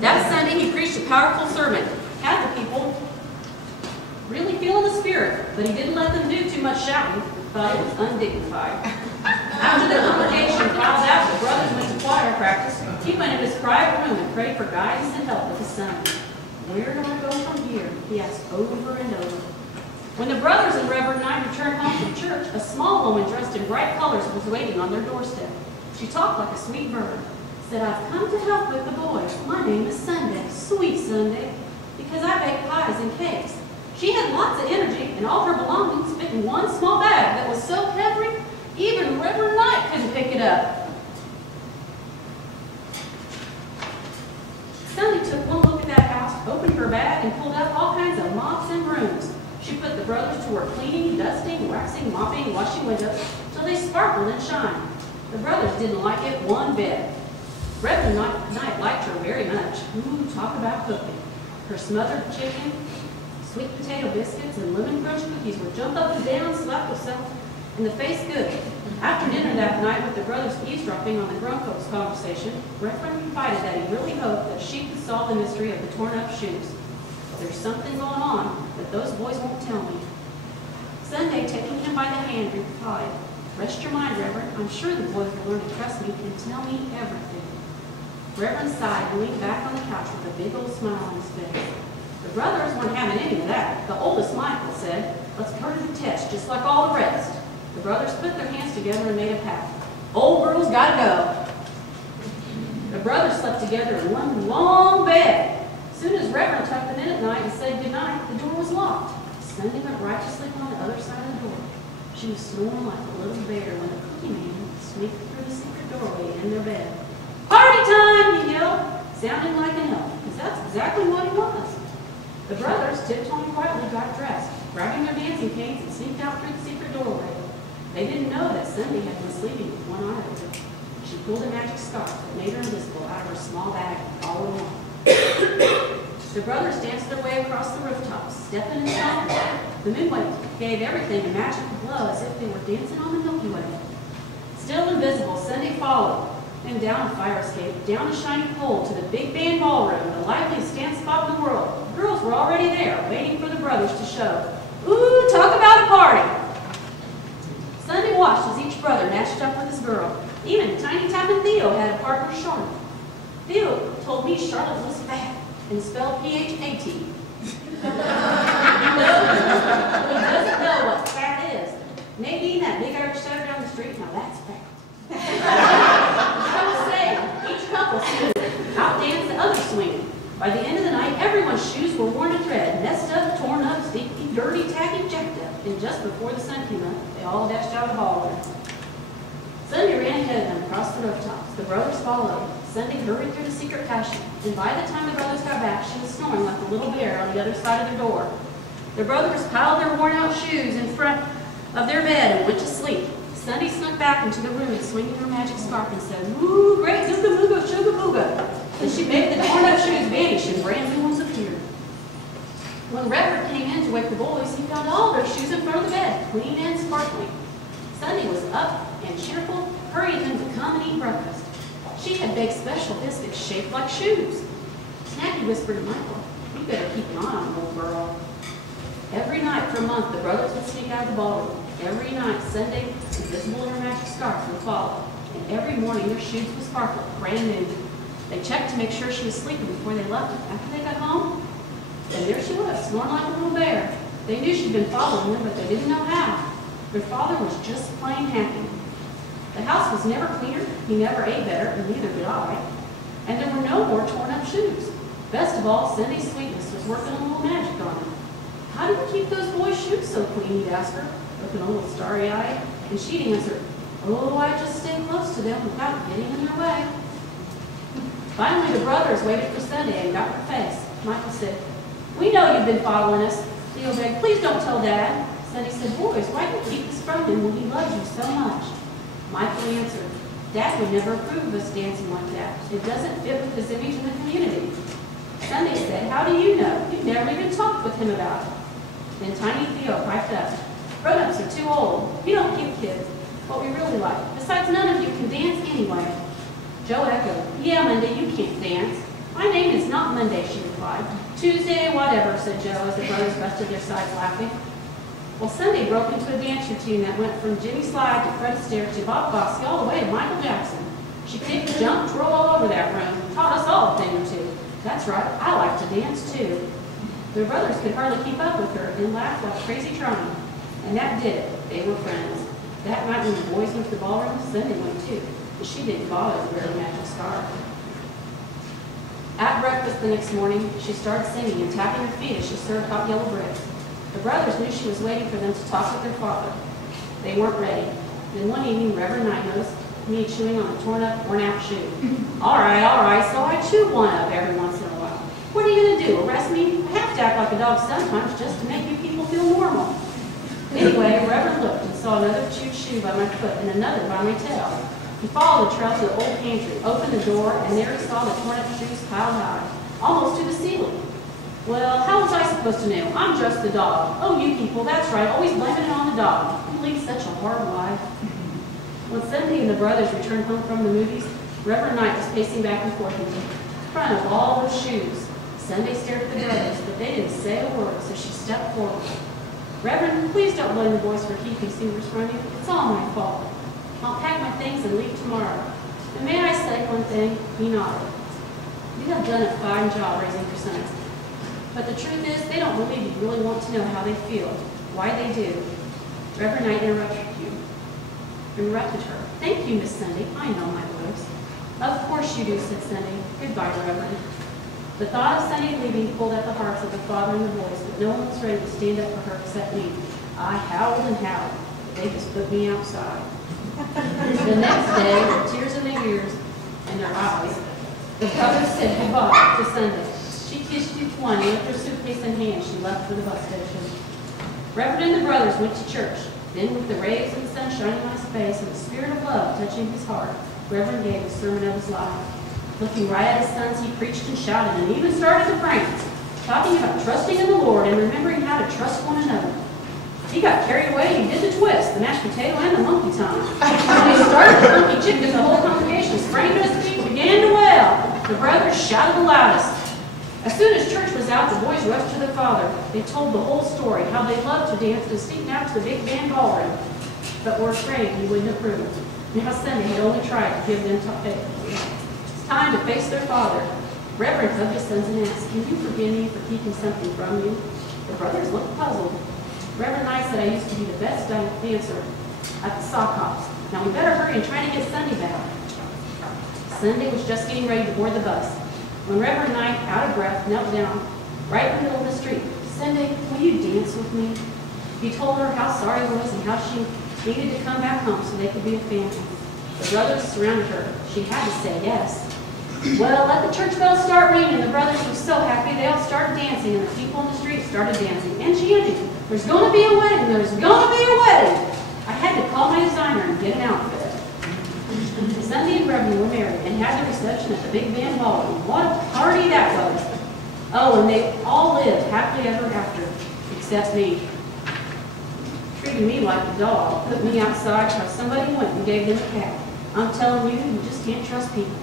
That Sunday, he preached a powerful sermon. Had the people really feeling the Spirit, but he didn't let them do too much shouting. Thought it was undignified. After the congregation filed out, the brothers went to choir practice. He went in his private room and prayed for guidance and help with his son. Where do I go from here? He asked over and over. When the brothers and Reverend Knight returned home from church, a small woman dressed in bright colors was waiting on their doorstep. She talked like a sweet bird. Said, I've come to help with the boys. My name is Sunday, sweet Sunday, because I bake pies and cakes. She had lots of energy, and all her belongings fit in one small bag that was so heavy, even Reverend Knight couldn't pick it up. Sunday took one look at that house, opened her bag, and pulled out all kinds of mops and brooms. She put the brothers to work cleaning, dusting, waxing, mopping, washing windows, till they sparkled and shined. The brothers didn't like it one bit. Reverend Knight liked her very much. Ooh, talk about cooking. Her smothered chicken, sweet potato biscuits, and lemon crunch cookies would jump up and down, slap herself in the face good. After dinner that night, with the brothers eavesdropping on the grown folks' conversation, Reverend confided that he really hoped that she could solve the mystery of the torn-up shoes. There's something going on that those boys won't tell me. Sunday, taking him by the hand, replied, Rest your mind, Reverend. I'm sure the boys will learn to trust me and tell me everything. Reverend sighed and leaned back on the couch with a big old smile on his face. The brothers weren't having any of that. The oldest, Michael, said, Let's go to the test, just like all the rest. The brothers put their hands together and made a pact. Old girl's gotta go. The brothers slept together in one long bed. As soon as Reverend tucked them in at night and said goodnight, the door was locked. Sunday went right to sleep on the other side of the door. She was snoring like a little bear when the cookie man sneaked through the secret doorway in their bed. Party time, he yelled, sounding like an elf, because that's exactly what he was. The brothers, tiptoeing quietly, got dressed, grabbing their dancing canes, and sneaked out through the secret doorway. They didn't know that Sunday had been sleeping with one eye open. She pulled a magic scarf that made her invisible out of her small bag all along. The brothers danced their way across the rooftops, stepping and stomping. The moonlight gave everything a magical glow as if they were dancing on the Milky Way. Still invisible, Sunday followed, and down a fire escape, down a shiny pole to the Big Band Ballroom, the liveliest dance spot in the world. The girls were already there, waiting for the brothers to show. Ooh, talk about a party! Sunday watched as each brother matched up with his girl. Even Tiny Tappin' Theo had a partner, Charlotte. Theo told me Charlotte was fat and spelled P-H-A-T. He doesn't know what fat is. Nadine, that big Irish setter down the street, now that's fat. I was saying, each couple seemed to outdance the other swinging. By the end of the night, everyone's shoes were worn to thread, messed up, torn up, stinky, dirty, tacky, jacked up. And just before the sun came up, they all dashed out of the ballroom. Sunday ran ahead of them across the rooftops. The brothers followed. Sunday hurried through the secret passage, and by the time the brothers got back, she was snoring like a little bear on the other side of their door. The brothers piled their worn-out shoes in front of their bed and went to sleep. Sunday snuck back into the room, swinging her magic scarf, and said, "Woo, great zuga mooga suga booga." Then she made the torn-up shoes vanish, and brand new ones appeared. When Reverend came in to wake the boys, he found all their shoes in front of the bed, clean and sparkling. Sunday was up and cheerful, hurrying them to come and eat breakfast. She had baked special biscuits shaped like shoes. Snacky whispered to Michael, "You better keep an eye on the old girl." Every night for a month, the brothers would sneak out of the ballroom. Every night, Sunday, invisible in her magic scarf, would follow. And every morning, their shoes would sparkle, brand new. They checked to make sure she was sleeping before they left. After they got home, and there she was, snoring like a little bear. They knew she'd been following them, but they didn't know how. Their father was just plain happy. The house was never cleaner, he never ate better, and neither did I. And there were no more torn-up shoes. Best of all, Cindy's sweetness was working a little magic on them. "How do you keep those boys' shoes so clean?" he'd ask her, looking a little starry-eyed, and she'd answer, "Oh, I just stay close to them without getting in their way." Finally, the brothers waited for Sunday and got her face. Michael said, "We know you've been following us." Theo begged, "Please don't tell Dad." Sunday said, "Boys, why do you keep this from him when he loves you so much?" Michael answered, "Dad would never approve of us dancing like that. It doesn't fit with his image in the community." Sunday said, "How do you know? You've never even talked with him about it." Then Tiny Theo piped up, "Grown-ups are too old. We don't give kids what we really like. Besides, none of you can dance anyway." Joe echoed, "Yeah, Monday, you can't dance." My name is not Monday, she replied. Tuesday, whatever, said Joe as the brothers busted their sides laughing. Well, Sunday broke into a dance routine that went from Jimmy Slide to Fred Astaire to Bob Fosse all the way to Michael Jackson. She kicked, jumped, rolled all over that room, and taught us all a thing or two. That's right, I like to dance too. Their brothers could hardly keep up with her and laughed like crazy trying. And that did it. They were friends. That night when the boys went to the ballroom, Sunday went too. But she didn't bother to wear a magic scarf. At breakfast the next morning, she started singing and tapping her feet as she served hot yellow bread. The brothers knew she was waiting for them to talk with their father. They weren't ready. Then one evening, Reverend Knight noticed me chewing on a torn-up, worn-out shoe. All right, so I chew one up every once in a while. What are you going to do, arrest me? I have to act like a dog sometimes just to make you people feel normal. Anyway, Reverend looked and saw another chewed shoe by my foot and another by my tail. He followed the trail to the old pantry, opened the door, and there he saw the torn-up shoes piled high, almost to the ceiling. Well, how was I supposed to know? I'm just the dog. Oh, you people, that's right, always blaming it on the dog. You lead such a hard life. When Sunday and the brothers returned home from the movies, Reverend Knight was pacing back and forth in front of all those shoes. Sunday stared at the brothers, but they didn't say a word, so she stepped forward. Reverend, please don't blame the boys for keeping secrets from you. It's all my fault. I'll pack my things and leave tomorrow. And may I say one thing? He nodded. You have done a fine job raising your sons. But the truth is, they don't believe you really want to know how they feel, why they do. Reverend Knight interrupted her. Thank you, Miss Sunday. I know my boys. Of course you do, said Sunday. Goodbye, Reverend. The thought of Sunday leaving pulled at the hearts of the father and the boys, but no one was ready to stand up for her except me. I howled and howled, but they just put me outside. The next day, with tears in their ears and their eyes, the brothers said goodbye to Sunday. She kissed each one, and with her suitcase in hand, she left for the bus station. Reverend and the brothers went to church. Then, with the rays of the sun shining on his face and the spirit of love touching his heart, Reverend gave the sermon of his life. Looking right at his sons, he preached and shouted and even started to prance, talking about trusting in the Lord and remembering how to trust one another. He got carried away and he did the twist, the mashed potato, and the monkey tongue. When he started the monkey chicken, the whole congregation sprang to his feet and began to wail. The brothers shouted the loudest. As soon as church was out, the boys rushed to their father. They told the whole story, how they loved to dance and sneak out to the big band ballroom, but were afraid he wouldn't approve. And how Sunday had only tried to give them faith. It's time to face their father. Reverend hugged his sons and asked, can you forgive me for keeping something from you? The brothers looked puzzled. Reverend Knight said I used to be the best dancer at the sock hops. Now we better hurry and try to get Sunday back. Sunday was just getting ready to board the bus when Reverend Knight, out of breath, knelt down right in the middle of the street. Sunday, will you dance with me? He told her how sorry he was and how she needed to come back home so they could be a family. The brothers surrounded her. She had to say yes. Well, let the church bells start ringing. The brothers were so happy they all started dancing, and the people in the street started dancing and chanting. There's going to be a wedding. There's going to be a wedding. I had to call my designer and get an outfit. Sunday and Reverend were married and had the reception at the Big Band Ballroom. What a party that was. Oh, and they all lived happily ever after, except me. Treated me like a dog, put me outside till somebody went and gave them a cat. I'm telling you, you just can't trust people.